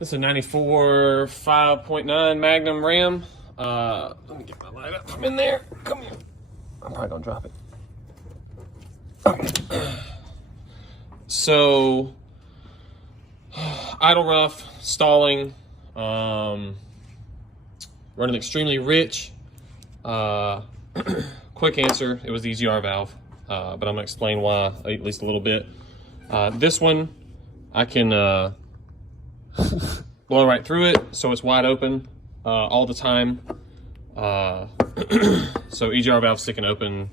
This is a 94 5.9 Magnum Ram. Let me get my light up. I'm in there. Come here. I'm probably gonna drop it. Okay. So, idle rough, stalling, running extremely rich. Quick answer, it was the EGR valve, but I'm gonna explain why at least a little bit. This one, I can blow right through it, so it's wide open all the time. So EGR valve sticking open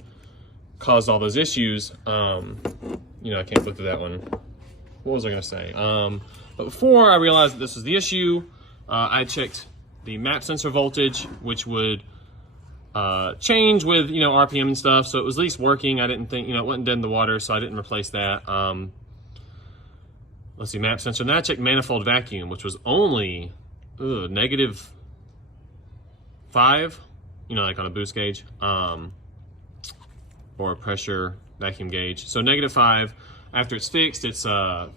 caused all those issues. You know, I can't flip through that one. What was I gonna say? But before I realized that this was the issue, I checked the map sensor voltage, which would change with, you know, RPM and stuff. So it was at least working. I didn't think, you know, it wasn't dead in the water, so I didn't replace that. Let's see, map sensor. Then I checked manifold vacuum, which was only -5, you know, like on a boost gauge, or a pressure vacuum gauge. So -5. After it's fixed, it's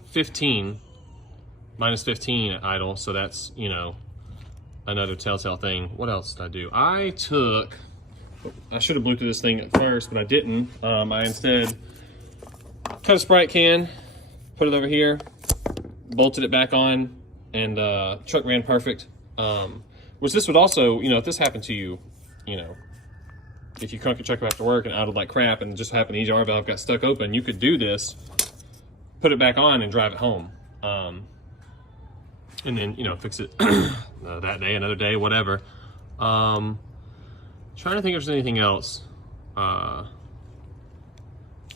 15, -15 at idle. So that's, you know, another telltale thing. What else did I do? I should have blew through this thing at first, but I didn't. I instead cut a Sprite can, put it over here, bolted it back on, and truck ran perfect. Which this would also, you know, if this happened to you, you know, if you crunk your truck after work and idled like crap and just happened the EGR valve got stuck open, you could do this, put it back on and drive it home. And then, you know, fix it that day, another day, whatever. Trying to think if there's anything else. The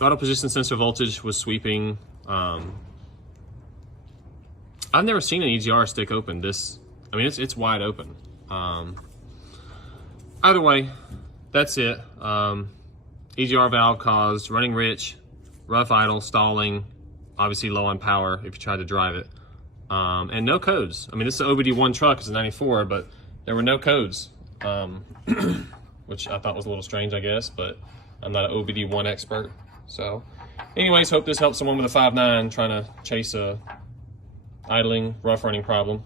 auto position sensor voltage was sweeping. I've never seen an EGR stick open this. I mean, it's wide open. Either way, that's it. EGR valve caused running rich, rough idle, stalling, obviously low on power if you tried to drive it. And no codes. I mean, this is an OBD1 truck, it's a 94, but there were no codes, which I thought was a little strange, I guess, but I'm not an OBD1 expert. So anyways, hope this helps someone with a 5.9 trying to chase a idling, rough running problem.